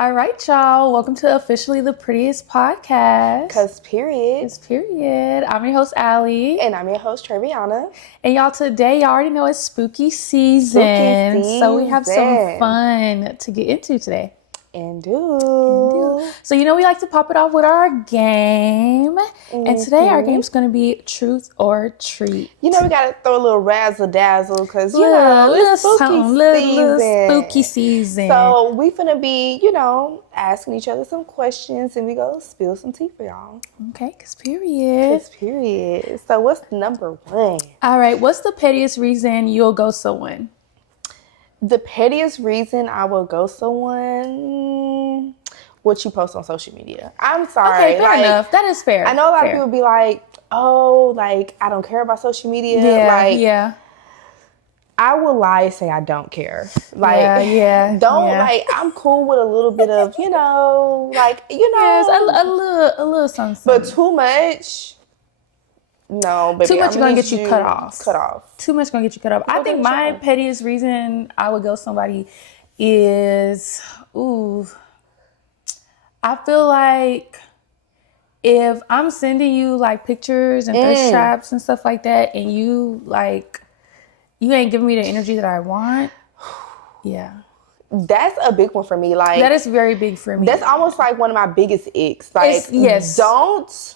All right, y'all. Welcome to officially the Prettiest podcast. Cause period. It's period. I'm your host, Allie. And I'm your host, Treviana. And y'all, today, y'all already know it's spooky season. So we have some fun to get into today. And do. So, we like to pop it off with our game. Mm-hmm. And today, our game's going to be Truth or Treat. We got to throw a little razzle-dazzle because, it's spooky season. So, we finna be, asking each other some questions and we go spill some tea for y'all. Okay, because period. So, what's number one? All right, what's the pettiest reason you'll ghost someone? The pettiest reason I will ghost someone, what you post on social media. I'm sorry. Okay, fair enough. That is fair. I know a lot of people be like, I don't care about social media. Yeah. I will lie and say I don't care. I'm cool with a little bit of, Yes, a little something. But too much. No, baby. Too much gonna get you cut off. Too much gonna get you cut off. I think my pettiest reason I would ghost somebody is, I feel like if I'm sending you like pictures and thirst traps and stuff like that, and you ain't giving me the energy that I want. Yeah. That's a big one for me. Like, that is very big for me. That's almost like one of my biggest icks. Like, don't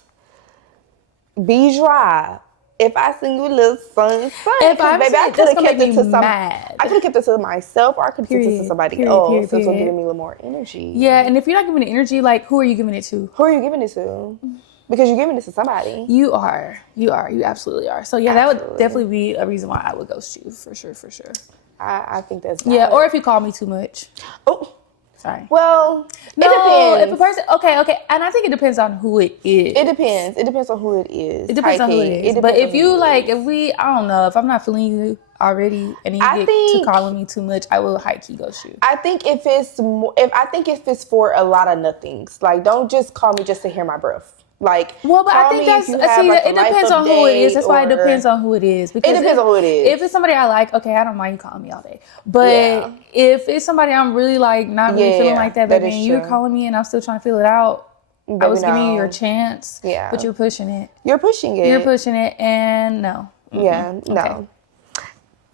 be dry. If I send you a little something, if I could have kept it to I could have kept it to myself, or I could have kept it to somebody else. So it's gonna give me a little more energy. Yeah, and if you're not giving it energy, like, who are you giving it to? Because you're giving it to somebody. You are. You absolutely are. So yeah, that would definitely be a reason why I would ghost you for sure. I think that's valid. Yeah, or if you call me too much. Oh. Sorry. Well, it depends. If a person, okay, and I think it depends on who it is. It depends on who it is. But if you I don't know, if I'm not feeling you already, and you get to calling me too much, I will high key ghost you. I think if it's for a lot of nothings, like, don't just call me just to hear my breath. Like, well, but I think that's it depends on who it is. That's why it depends on who it is. Because it depends on who it is. If it's somebody I like, okay, I don't mind you calling me all day. But if it's somebody I'm really not really feeling like that, baby, and you're calling me and I'm still trying to feel it out, I was giving you your chance. Yeah. But you're pushing it. You're pushing it, and no. Yeah, no.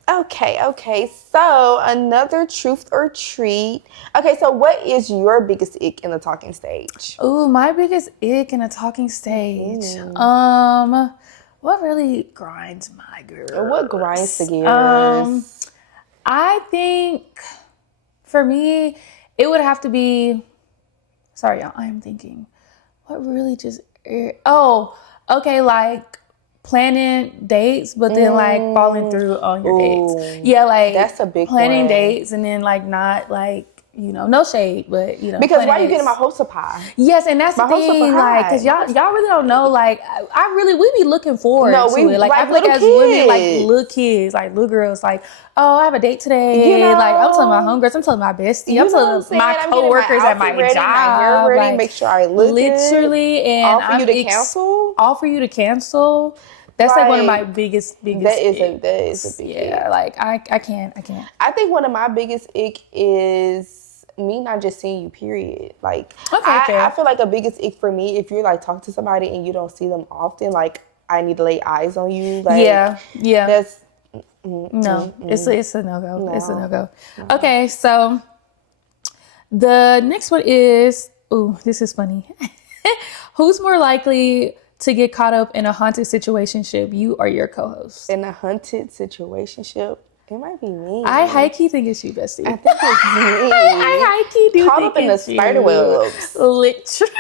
Okay. So another truth or treat. Okay, so what is your biggest ick in the talking stage? Oh, my biggest ick in the talking stage. What really grinds my gears? What grinds the gears? I think for me, it would have to be. Sorry, y'all. I am thinking. What really just? Like planning dates, but then falling through on your dates. Yeah, that's a big planning one. dates and then not no shade, but because why are you getting my hopes up high? Yes, and that's the thing, because y'all really don't know. We be looking forward to it. Like, I feel like as women, little kids, little girls, I have a date today. I'm telling my homegirls, I'm telling my bestie, I'm telling my coworkers at my job. My hair ready, make sure I look literally, and all for you to cancel. All for you to cancel. That's one of my biggest. That is a big ick. I can't. I think one of my biggest ick is me not just seeing you, period. I feel like a biggest ick for me, if you're talking to somebody and you don't see them often, I need to lay eyes on you. Yeah. That's no. It's a no-go. No. It's a no-go. No. Okay, so the next one is, this is funny. Who's more likely to get caught up in a haunted situationship, you or your co-host? In a haunted situationship? It might be me. I high-key think it's you, bestie. I think it's me. I high-key do caught up in the spider webs. Literally.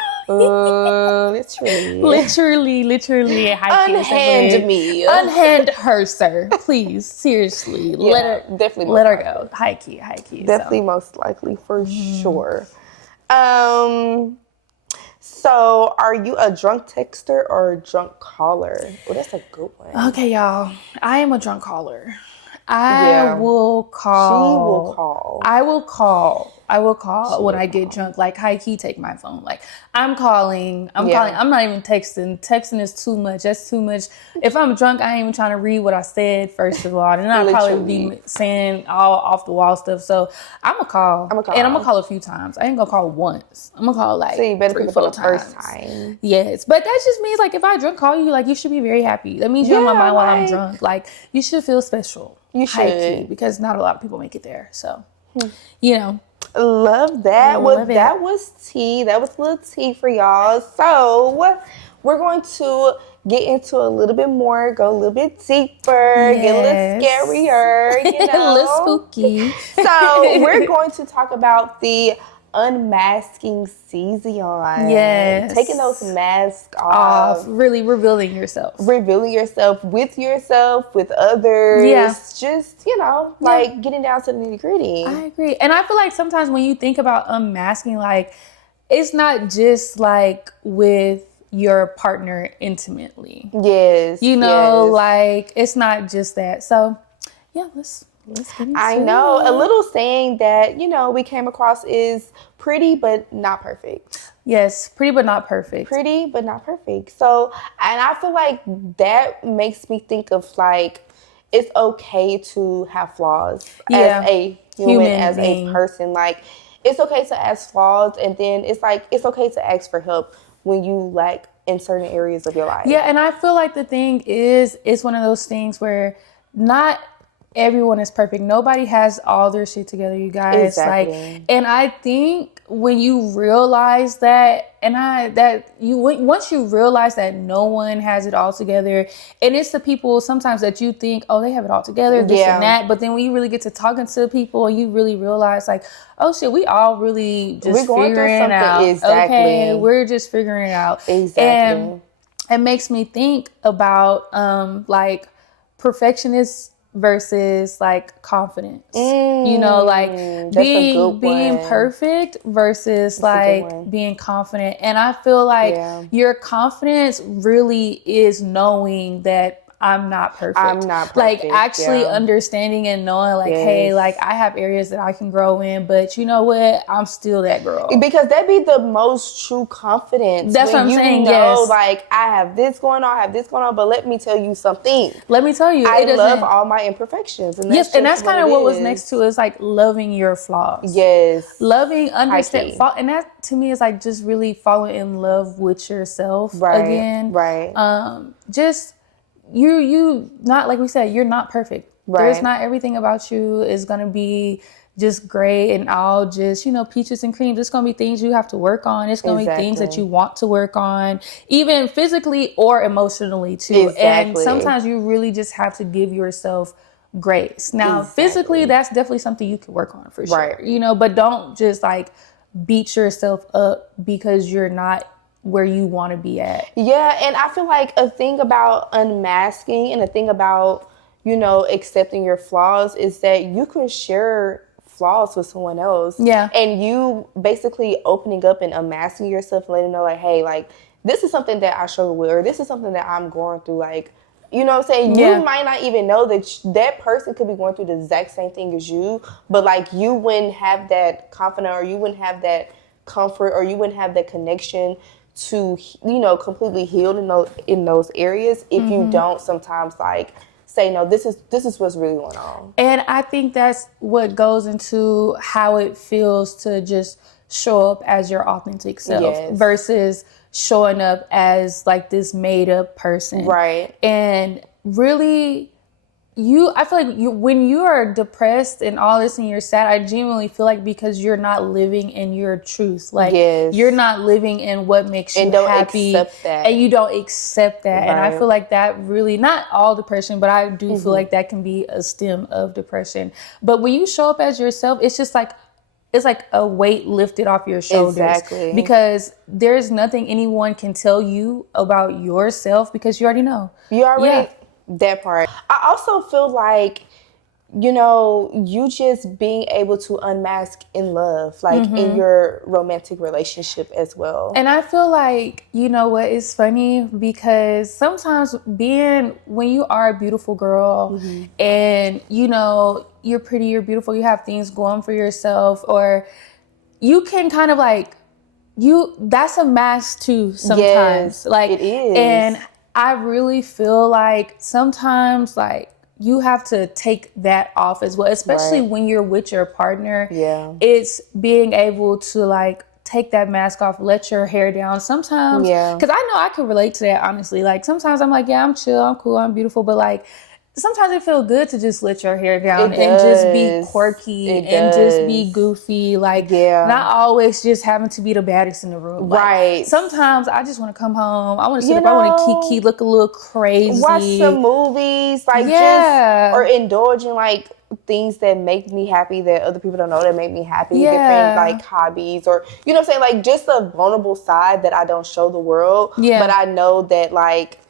Unhand me. Unhand her, sir. Please, seriously. Yeah, let her go. High-key. Definitely most likely, for sure. So, are you a drunk texter or a drunk caller? Oh, that's a good one. Okay, y'all. I am a drunk caller. I will call. She will call. I will call. I will call when I get drunk. Like, high key, take my phone. Like, I'm calling. I'm not even texting. Texting is too much. That's too much. If I'm drunk, I ain't even trying to read what I said, first of all. And then I'll probably be saying all off the wall stuff. So I'm going to call. And I'm going to call a few times. I ain't going to call once. I'm going to call like so you better 3 pick or up 4 times. First time. Yes. But that just means, like, if I drunk call you, like, you should be very happy. That means you're on my mind while I'm drunk. Like, you should feel special. You should. High key, because not a lot of people make it there. So, you know. Love that. That was tea. That was a little tea for y'all. So we're going to get into a little bit more, go a little bit deeper, get a little scarier, you know. A little spooky. So we're going to talk about the unmasking season. Yes. Taking those masks off. Really revealing yourself. Revealing yourself, with others. Yeah. Just, you know, like getting down to the nitty gritty. I agree. And I feel like sometimes when you think about unmasking, like, it's not just like with your partner intimately. Yes. You know, like, it's not just that. So, yeah, let's get into I know. A little saying that, you know, we came across is pretty but not perfect. Yes, pretty but not perfect. Pretty but not perfect. So, and I feel like that makes me think of, like, it's okay to have flaws as a human as being. A person. Like, it's okay to ask flaws, and then it's like, it's okay to ask for help when you lack in certain areas of your life. Yeah, and I feel like the thing is, it's one of those things where not everyone is perfect. Nobody has all their shit together, you guys. Exactly. Like, and I think when you realize that, once you realize that no one has it all together, and it's the people sometimes that you think, oh, they have it all together, this and that, but then when you really get to talking to people, and you really realize, like, oh shit, we all really just figuring it out. Exactly. Okay, we're just figuring it out. Exactly. And it makes me think about like perfectionists versus like confidence, you know, like being perfect versus like being confident. And I feel like your confidence really is knowing that I'm not perfect. Like, actually understanding and knowing, like, hey, like, I have areas that I can grow in, but you know what? I'm still that girl. Because that'd be the most true confidence. That's what I'm saying. You know, like, I have this going on, but let me tell you something. Let me tell you. I love all my imperfections. And yes, and that's kind of what was next to is, like, loving your flaws. Yes. Loving, understand, and that to me is like just really falling in love with yourself again. Right. Just you not, like we said, you're not perfect. There's not everything about you is gonna be just great and all just, you know, peaches and cream. There's gonna be things you have to work on. It's gonna be things that you want to work on, even physically or emotionally too. And sometimes you really just have to give yourself grace. Now, physically, that's definitely something you can work on for sure. You know, but don't just like beat yourself up because you're not where you want to be at. Yeah, and I feel like a thing about unmasking and a thing about, you know, accepting your flaws is that you can share flaws with someone else. Yeah. And you basically opening up and unmasking yourself and letting them know, like, hey, like, this is something that I struggle with, or this is something that I'm going through. Like, you know what I'm saying? Yeah. You might not even know that that person could be going through the exact same thing as you, but like, you wouldn't have that confidence, or you wouldn't have that comfort, or you wouldn't have that connection to, you know, completely healed in those areas if you don't sometimes like say, no, this is what's really going on. And I think that's what goes into how it feels to just show up as your authentic self versus showing up as like this made up person. Right. And really, I feel like when you are depressed and all this and you're sad, I genuinely feel like because you're not living in your truth. Like, you're not living in what makes you happy. And you don't accept that. Right. And I feel like that really, not all depression, but I do feel like that can be a stem of depression. But when you show up as yourself, it's just like, it's like a weight lifted off your shoulders. Exactly. Because there's nothing anyone can tell you about yourself because you already know. You already... Yeah. That part. I also feel like, you know, you just being able to unmask in love, like in your romantic relationship as well. And I feel like, you know what, it's funny because sometimes when you are a beautiful girl and, you know, you're pretty, you're beautiful, you have things going for yourself, or you can kind of like, that's a mask too sometimes. Yes, like it is. And I really feel like sometimes like you have to take that off as well, especially when you're with your partner. Yeah. It's being able to like take that mask off, let your hair down sometimes. Yeah. Because I know I can relate to that, honestly. Like sometimes I'm like, yeah, I'm chill, I'm cool, I'm beautiful. But like sometimes it feels good to just let your hair down and just be quirky and just be goofy. Like not always just having to be the baddest in the room. Like, sometimes I just want to come home. I want to sit up. I want to kiki, look a little crazy. Watch some movies. Like just, or indulge in like things that make me happy that other people don't know that make me happy. Different like hobbies, or you know what I'm saying? Like just a vulnerable side that I don't show the world. But I know that like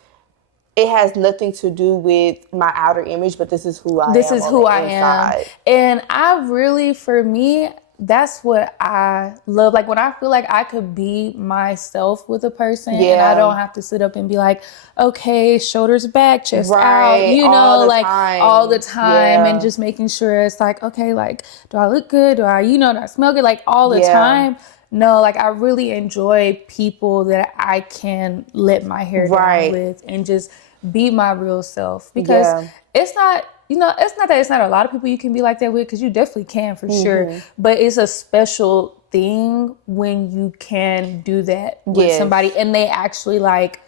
it has nothing to do with my outer image, but this is who I am. This is who I am. And I really, for me, that's what I love. Like when I feel like I could be myself with a person and I don't have to sit up and be like, okay, shoulders back, chest out, you know, like all the time and just making sure it's like, okay, like, do I look good? Do I smell good? Like all the time. No, like I really enjoy people that I can let my hair down with and just be my real self, because it's not, it's not that it's not a lot of people you can be like that with, because you definitely can for sure, but it's a special thing when you can do that with somebody and they actually like,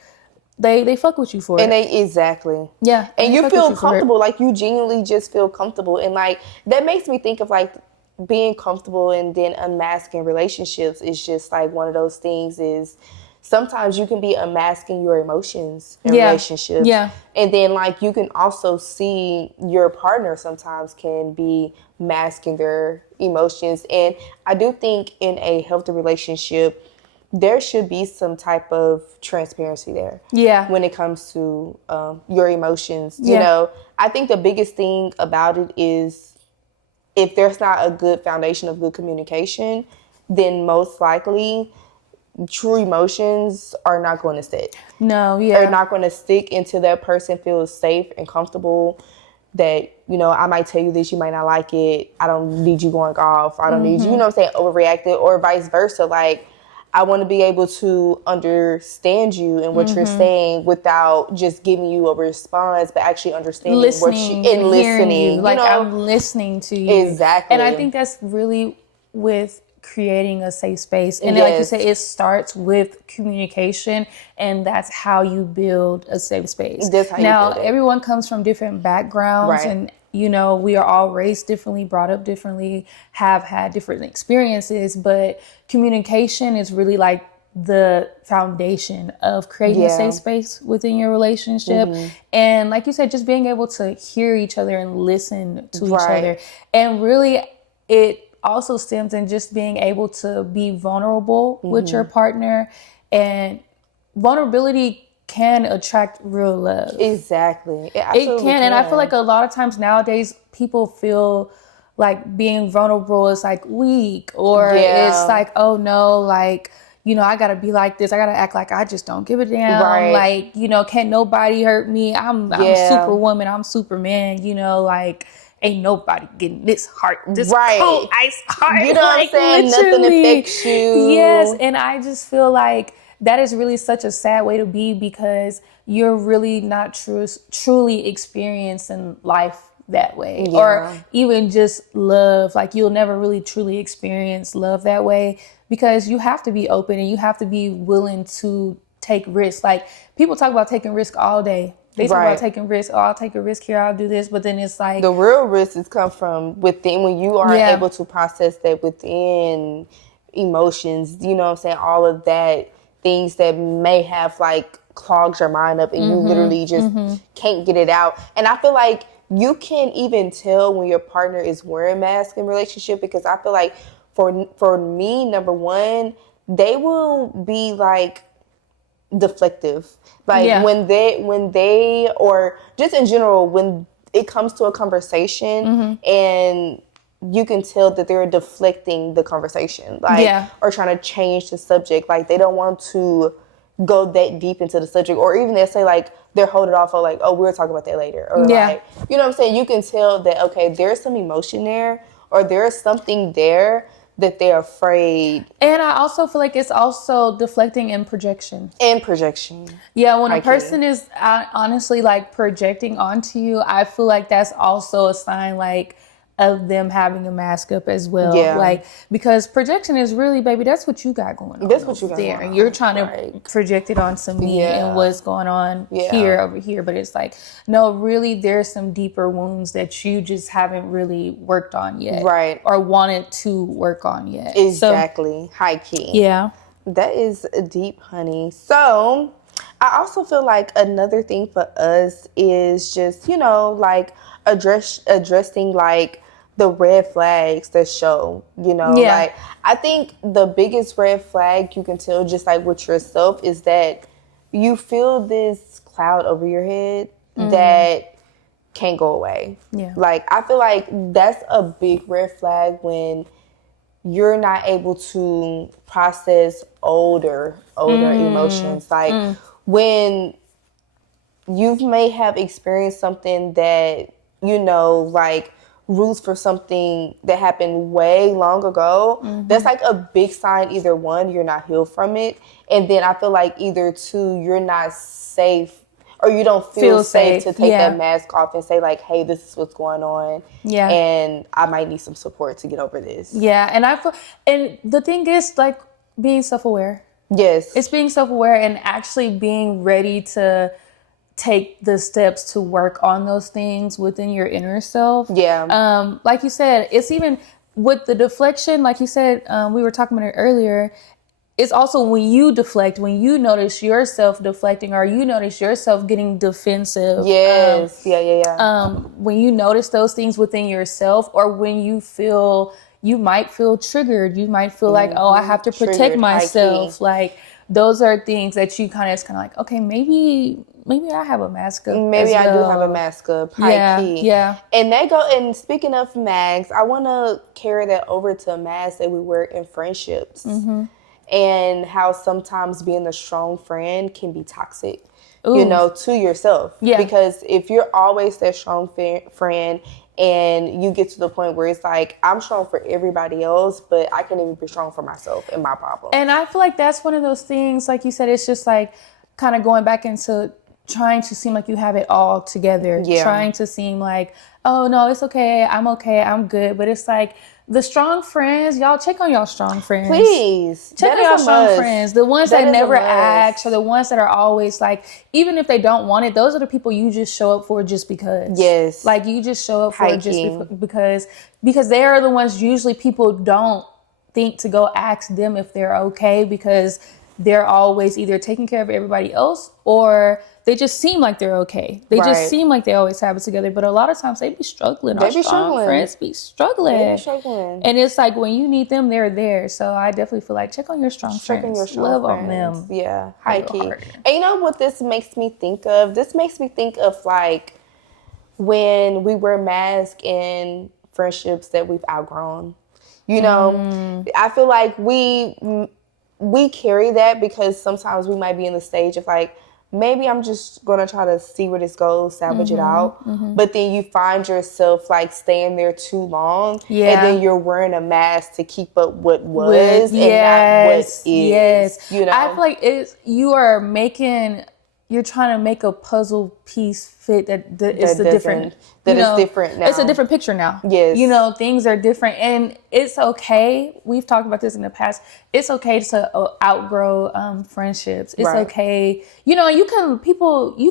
they fuck with you for it. And exactly. Yeah. And you feel comfortable, like you genuinely just feel comfortable. And like, that makes me think of like being comfortable and then unmasking relationships is just like one of those things is sometimes you can be unmasking your emotions in relationships. Yeah. And then like you can also see your partner sometimes can be masking their emotions. And I do think in a healthy relationship, there should be some type of transparency there. Yeah. When it comes to your emotions. You know, I think the biggest thing about it is if there's not a good foundation of good communication, then most likely true emotions are not going to stick. No, they're not going to stick until that person feels safe and comfortable that, you know, I might tell you this, you might not like it. I don't need you going off. I don't need you, you know what I'm saying, overreacted, or vice versa. Like, I want to be able to understand you and what you're saying without just giving you a response, but actually understanding what you and listening. You. Like, know? I'm listening to you. Exactly. And I think that's really with creating a safe space. And like you said, it starts with communication, and that's how you build a safe space. That's how now, you build it. Everyone comes from different backgrounds and you know, we are all raised differently, brought up differently, have had different experiences, but communication is really like the foundation of creating a safe space within your relationship. And like you said, just being able to hear each other and listen to each other. And really, it also stems in just being able to be vulnerable with your partner, and vulnerability can attract real love. Exactly. It can. And I feel like a lot of times nowadays people feel like being vulnerable is like weak, or it's like, oh no, like, you know, I gotta be like this. I gotta act like I just don't give a damn. Like, you know, can't nobody hurt me. I'm Superwoman. I'm Superman. You know, like, ain't nobody getting this heart, this cold ice heart. You know like, what I'm saying? Literally. Nothing affects you. Yes, and I just feel like that is really such a sad way to be, because you're really not truly experiencing life that way, or even just love. Like, you'll never really truly experience love that way, because you have to be open and you have to be willing to take risks. Like, people talk about taking risk all day. They talk about taking risks. Oh, I'll take a risk here, I'll do this. But then it's like, the real risks come from within, when you are able to process that within emotions, you know what I'm saying? All of that, things that may have like clogged your mind up, and you literally just can't get it out. And I feel like you can even tell when your partner is wearing masks in relationship, because I feel like for me, number one, they will be like deflective. Like when they or just in general, when it comes to a conversation and you can tell that they're deflecting the conversation, like, or trying to change the subject. Like, they don't want to go that deep into the subject, or even they say like they're holding off on like, oh, we'll talk about that later, or like, you know what I'm saying? You can tell that, okay, there's some emotion there, or there's something there that they're afraid. And I also feel like it's also deflecting and projection. Yeah, when a person is honestly like projecting onto you, I feel like that's also a sign like of them having a mask up as well. Yeah. Like, because projection is really, baby, that's what you got going on. That's what you got there. And you're trying to project it onto me and what's going on here over here. But it's like, no, really, there's some deeper wounds that you just haven't really worked on yet. Right. Or wanted to work on yet. Exactly. So, high key. Yeah. That is deep, honey. So I also feel like another thing for us is just, you know, like addressing like the red flags that show, you know, like I think the biggest red flag you can tell just like with yourself is that you feel this cloud over your head that can't go away. Yeah. Like I feel like that's a big red flag when you're not able to process older emotions. Like when you may have experienced something that, you know, like roots for something that happened way long ago, that's like a big sign. Either one, you're not healed from it. And then I feel like either two, you're not safe or you don't feel safe to take that mask off and say like, hey, this is what's going on. Yeah. And I might need some support to get over this. Yeah. And the thing is like being self-aware. Yes. It's being self-aware and actually being ready to take the steps to work on those things within your inner self. Yeah. Like you said, it's even with the deflection, like you said, we were talking about it earlier. It's also when you deflect, when you notice yourself deflecting or you notice yourself getting defensive. Yes. When you notice those things within yourself or when you might feel triggered. You might feel like, oh, I have to protect myself. Like those are things that you kind of like, okay, maybe I have a mask up. Maybe I do have a mask up. High key. Yeah. And speaking of masks, I want to carry that over to a mask that we wear in friendships. And how sometimes being a strong friend can be toxic, you know, to yourself. Yeah. Because if you're always that strong friend and you get to the point where it's like, I'm strong for everybody else, but I can't even be strong for myself and my problems. And I feel like that's one of those things, like you said, it's just like kind of going back into trying to seem like you have it all together. Yeah. Trying to seem like, oh, no, it's okay, I'm good. But it's like, the strong friends, y'all check on y'all strong friends. Please. Check on y'all strong friends. The ones that never ask or the ones that are always like, even if they don't want it, those are the people you just show up for just because. Yes. Like you just show up for just because they are the ones usually people don't think to go ask them if they're okay because they're always either taking care of everybody else or they just seem like they're okay. They just seem like they always have it together. But a lot of times they be struggling. Our strong friends be struggling. They be struggling. And it's like when you need them, they're there. So I definitely feel like check on your strong friends. Love on them. Yeah, high key. And you know what this makes me think of? This makes me think of like when we wear masks in friendships that we've outgrown. You know, I feel like we carry that because sometimes we might be in the stage of like, maybe I'm just going to try to see where this goes, salvage it out. But then you find yourself like staying there too long. Yeah. And then you're wearing a mask to keep up what was and not what is. Yes. You know? I feel like you're trying to make a puzzle piece fit that is different. That is different now. It's a different picture now. Yes. You know, things are different. And it's okay. We've talked about this in the past. It's okay to outgrow friendships. It's okay. You know, you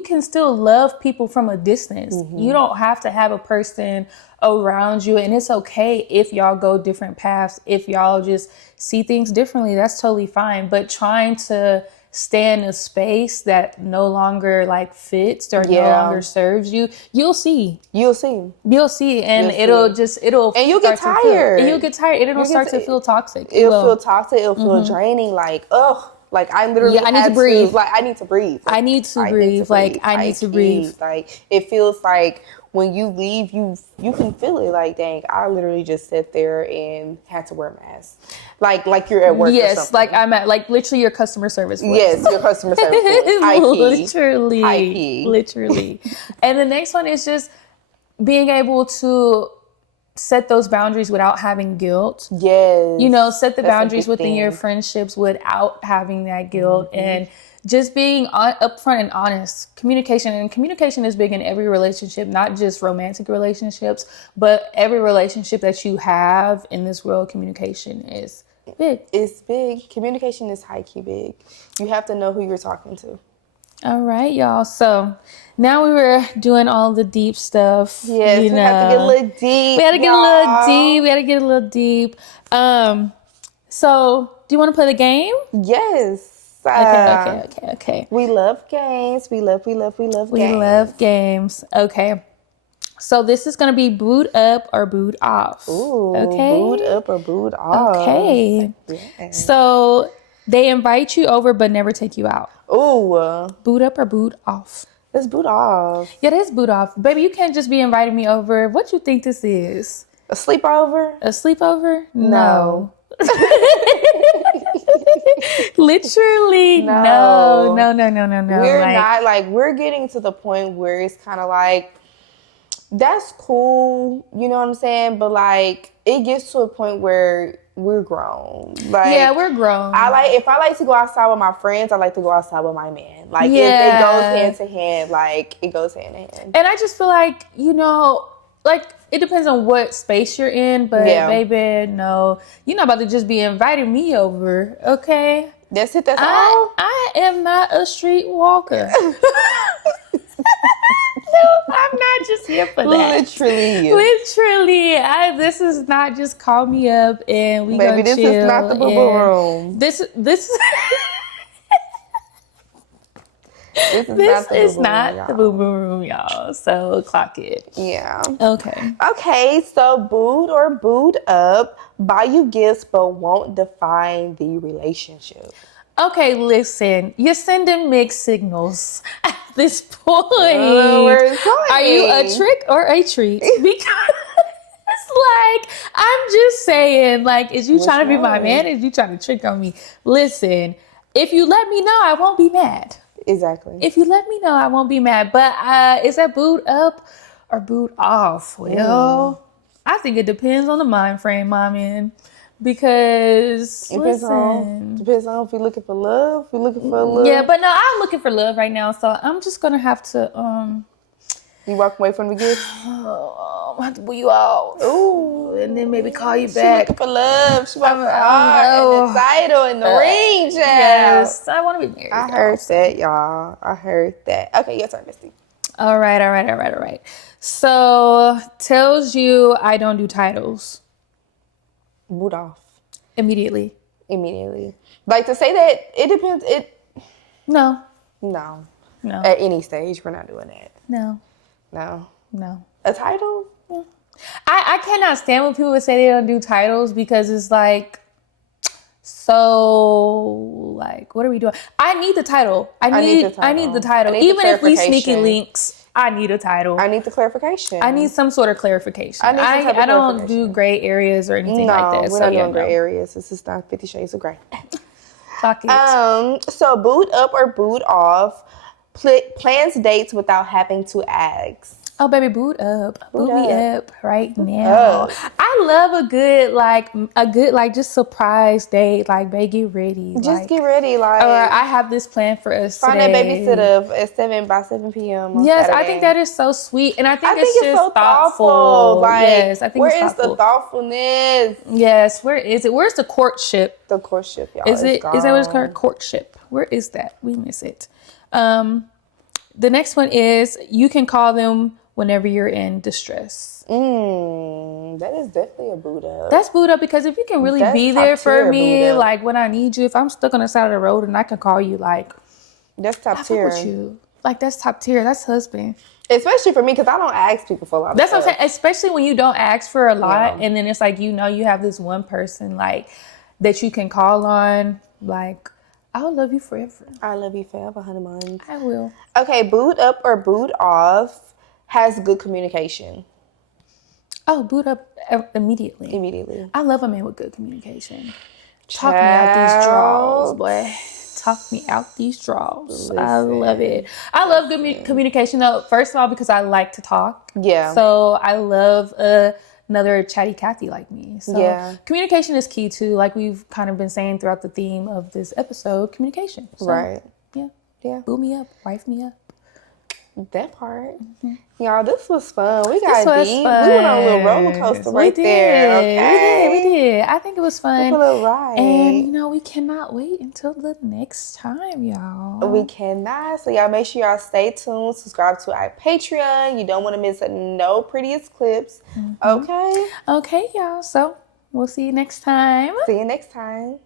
can still love people from a distance. You don't have to have a person around you. And it's okay if y'all go different paths. If y'all just see things differently, that's totally fine. But trying to stay in a space that no longer like fits or no longer serves you, you'll see and it'll and you'll get tired and it'll start to feel toxic. It'll feel toxic. It'll feel draining. Like, ugh, like I literally I need to breathe. I need to breathe. I need to breathe. Like it feels like when you leave, you can feel it. Like, dang, I literally just sat there and had to wear a mask. Like you're at work. Yes, or something. like I'm at like literally your customer service voice. Yes, your customer service voice. Literally. And the next one is just being able to set those boundaries without having guilt. Yes. You know, set the boundaries within your friendships without having that guilt, and just being upfront and honest. Communication is big in every relationship, not just romantic relationships, but every relationship that you have in this world. Communication is big. It's big. Communication is high-key big. You have to know who you're talking to. All right, y'all. So now we were doing all the deep stuff. Yes, we have to get a little deep. We had to get a little deep. So do you want to play the game? Yes. Okay. We love games. We love games. We love games. Okay. So this is going to be boot up or boot off. Ooh, okay. Boot up or boot off. Okay. Yeah. So they invite you over but never take you out. Ooh. Boot up or boot off? Let's boot off. Yeah, that's boot off. Baby, you can't just be inviting me over. What you think this is? A sleepover? A sleepover? No. Literally, no. We're getting to the point where it's kind of like, that's cool, you know what I'm saying? But like, it gets to a point where we're grown. Like, yeah, we're grown. If I like to go outside with my friends, I like to go outside with my man. Like, if it goes hand to hand, like, it goes hand in hand. And I just feel like, you know, like, it depends on what space you're in, but baby, no. You're not about to just be inviting me over, okay? That's it, that's all? I am not a street walker. No, I'm not just here for that. Literally. This is not just call me up and we go chill. This is not the boo-boo room. This is not the boo-boo room, y'all. So clock it. Yeah. Okay, so boot or boot up, buy you gifts but won't define the relationship. Okay, listen, you're sending mixed signals at this point. Are you a trick or a treat? Because like, I'm just saying, like, is you trying to be my man? Is you trying to trick on me? Listen, if you let me know, I won't be mad. Exactly. If you let me know, I won't be mad. But is that boot up or boot off? Well, I think it depends on the mind frame I'm in. Because depends on if you're looking for love. If you're looking for love. Yeah, but no, I'm looking for love right now, so I'm just gonna have to You walk away from the gift? I have to pull you out. Ooh. And then maybe call you back. She looking for love. She want the heart and the title and the ring, child. Yes, I want to be married. I heard that, y'all. I heard that. Okay, your turn, Misty. All right. So, tells you I don't do titles. Boot off. Immediately. Like, to say that, it depends. No. At any stage, we're not doing that. No. A title? Yeah. I cannot stand when people say they don't do titles because it's like, so, like, what are we doing? I need the title. I need the title. Even if we sneaky links, I need a title. I need the clarification. I need some sort of clarification. I don't do gray areas or anything like that. We're not doing gray areas. This is not 50 Shades of Grey. Fuck it. So boot up or boot off, plans dates without having to ask. Oh, baby, boot up. Boot me up right now. I love a good just surprise date. Like, babe, get ready. Just get ready. Like, or I have this plan for us find today. Find a babysitter by 7 p.m. on Yes, Saturday. I think that is so sweet. And I think it's just so thoughtful. Like, yes, I think where is the thoughtfulness? Yes, where is it? Where's the courtship? The courtship, y'all. Is that what it's called? Courtship. Where is that? We miss it. The next one is you can call them whenever you're in distress. That is definitely a boot up. That's boot up because if you can really be there for me, like when I need you, if I'm stuck on the side of the road and I can call you, like, that's top tier. With you. Like, that's top tier. That's husband. Especially for me, because I don't ask people for a lot of stuff. That's what I'm saying. Especially when you don't ask for a lot, and then it's like, you know, you have this one person like that you can call on. Like, I'll love you forever. I love you forever, honey buns. I will. Okay, boot up or boot off has good communication. Oh, boot up immediately. Immediately. I love a man with good communication. Talk me out these draws, boy. Talk me out these draws. Listen. I love it. I love good communication, though. First of all, because I like to talk. Yeah. So I love a another chatty Cathy like me. So communication is key too. Like we've kind of been saying throughout the theme of this episode, communication. So, right. Yeah. Boo me up, wife me up. That part. Y'all, this was fun. We got deep. Fun. We went on a little roller coaster there. Okay. We did. I think it was fun. A little ride. And, we cannot wait until the next time, y'all. We cannot. So, y'all make sure y'all stay tuned. Subscribe to our Patreon. You don't want to miss no Prettiest clips. Okay? Okay, y'all. So, we'll see you next time. See you next time.